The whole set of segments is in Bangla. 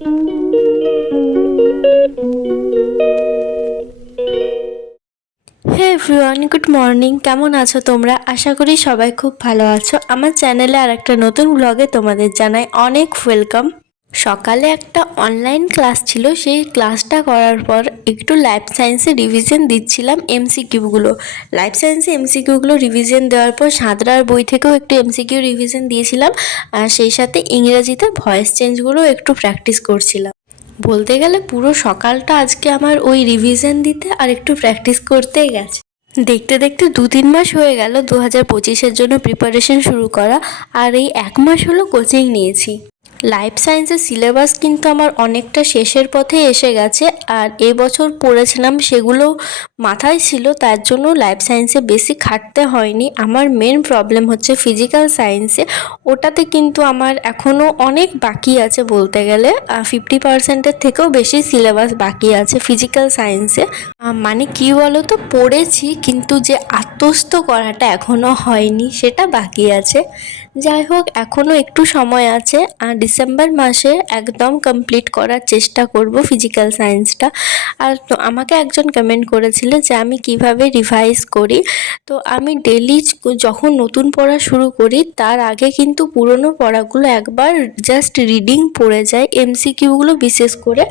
হে এভরিওয়ান, গুড মর্নিং। কেমন আছো তোমরা? আশা করি সবাই খুব ভালো আছো। আমার চ্যানেলে আর একটা নতুন ব্লগে তোমাদের জানাই অনেক ওয়েলকাম। সকালে একটা অনলাইন ক্লাস ছিল, সেই ক্লাসটা করার পর একটু লাইফ সায়েন্সে রিভিশন দিচ্ছিলাম এমসিকিউগুলো। লাইফ সায়েন্সে এমসিকিউগুলো রিভিশন দেওয়ার পর সাঁতরার বই থেকেও একটু এমসিকিউ রিভিশন দিয়েছিলাম, আর সেই সাথে ইংরেজিতে ভয়েস চেঞ্জগুলো একটু প্র্যাকটিস করছিলাম। বলতে গেলে পুরো সকালটা আজকে আমার ওই রিভিশন দিতে আর একটু প্র্যাকটিস করতেই গেছে। দেখতে দেখতে 2-3 মাস হয়ে গেল 2025-এর জন্য প্রিপারেশন শুরু করা, আর এই 1 মাস হলো কোচিং নিয়েছি। লাইফ সায়েন্সের সিলেবাস কিন্তু আমার অনেকটা শেষের পথে এসে গেছে, আর এবছর পড়েছিলাম সেগুলো মাথায় ছিল, তার জন্য লাইফ সায়েন্সে বেশি খাটতে হয়নি। আমার মেন প্রবলেম হচ্ছে ফিজিক্যাল সায়েন্সে, ওটাতে কিন্তু আমার এখনও অনেক বাকি আছে, বলতে গেলে 50%-এর থেকেও বেশি সিলেবাস বাকি আছে ফিজিক্যাল সায়েন্সে। মানে কি বলো তো, পড়েছি কিন্তু যে আত্মস্থ করাটা এখনও হয়নি, সেটা বাকি আছে। যাই হোক, এখনও একটু সময় আছে, আর ডিসেম্বর মাসে একদম কমপ্লিট করার চেষ্টা করব ফিজিক্যাল সায়েন্সটা। আর তো আমাকে একজন কমেন্ট করেছিল যে আমি কিভাবে রিভাইজ করি। তো আমি ডেলি যখন নতুন পড়া শুরু করি তার আগে কিন্তু পুরনো পড়াগুলো একবার জাস্ট রিডিং পড়ে যাই, এমসিকিউগুলো বিশেষ করে।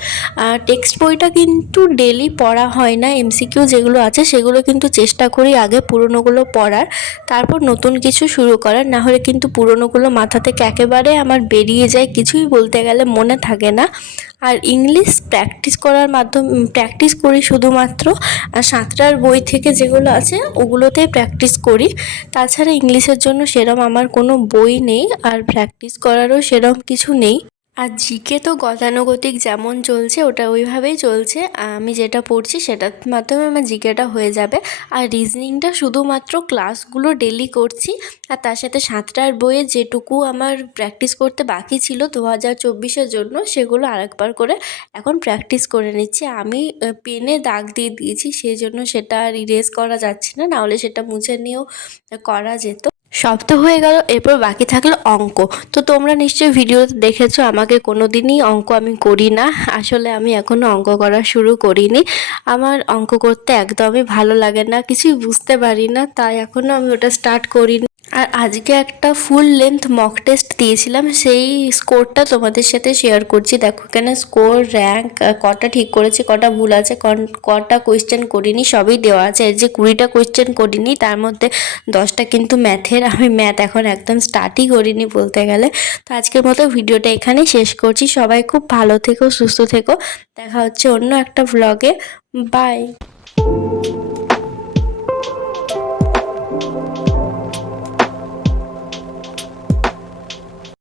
টেক্সট বইটা কিন্তু ডেলি পড়া হয় না, এমসিকিউ যেগুলো আছে সেগুলো কিন্তু চেষ্টা করি আগে পুরনোগুলো পড়ার, তারপর নতুন কিছু শুরু করার। না হলে কিন্তু পুরনোগুলো মাথা থেকে একেবারে আমার বেরিয়ে যায়, কিছুই বলতে গেলে মনে থাকে না। আর ইংলিশ প্র্যাকটিস করার মাধ্যমে প্র্যাকটিস করি শুধুমাত্র, আর সাঁতরার বই থেকে যেগুলো আছে ওগুলোতেই প্র্যাকটিস করি। তাছাড়া ইংলিশের জন্য সেরম আমার কোনো বই নেই, আর প্র্যাকটিস করারও সেরম কিছু নেই। আর জিকে তো গতানুগতিক যেমন চলছে ওটা ওইভাবেই চলছে, আমি যেটা পড়ছি সেটার মাধ্যমে আমার জিকেটা হয়ে যাবে। আর রিজনিংটা শুধুমাত্র ক্লাসগুলো ডেলি করছি, আর তার সাথে সাঁতরার বইয়ে যেটুকু আমার প্র্যাকটিস করতে বাকি ছিল 2024-এর জন্য সেগুলো আরেকবার করে এখন প্র্যাকটিস করে নিচ্ছি। আমি পেনে দাগ দিয়ে দিয়েছি, সেই জন্য সেটা আর ইরেজ করা যাচ্ছে না, নাহলে সেটা মুছে নিয়েও করা যেত। সব তো হয়ে গেল, এরপর বাকি থাকলো অঙ্ক। তো তোমরা নিশ্চয়ই ভিডিওতে দেখেছো আমাকে কোনো দিনই অঙ্ক আমি করি না, আসলে আমি এখনও অঙ্ক করা শুরু করিনি। আমার অঙ্ক করতে একদমই ভালো লাগে না, কিছুই বুঝতে পারি না, তাই এখনও আমি ওটা স্টার্ট করিনি। আর আজকে একটা ফুল লেন্থ মক টেস্ট দিয়েছিলাম, সেই স্কোরটা তোমাদের সাথে শেয়ার করছি। দেখো এখানে স্কোর, র্যাঙ্ক, কটা ঠিক করেছি, কটা ভুল আছে, কটা কোয়েশ্চেন করিনি সবই দেওয়া আছে। এর যে 20টা কোয়েশ্চেন করিনি তার মধ্যে 10টা কিন্তু ম্যাথের। আমি ম্যাথ এখন একদম স্টার্টই করিনি বলতে গেলে। তো আজকের মতো ভিডিওটা এখানেই শেষ করছি। সবাই খুব ভালো থেকো, সুস্থ থেকো। দেখা হচ্ছে অন্য একটা ভ্লগে। বাই।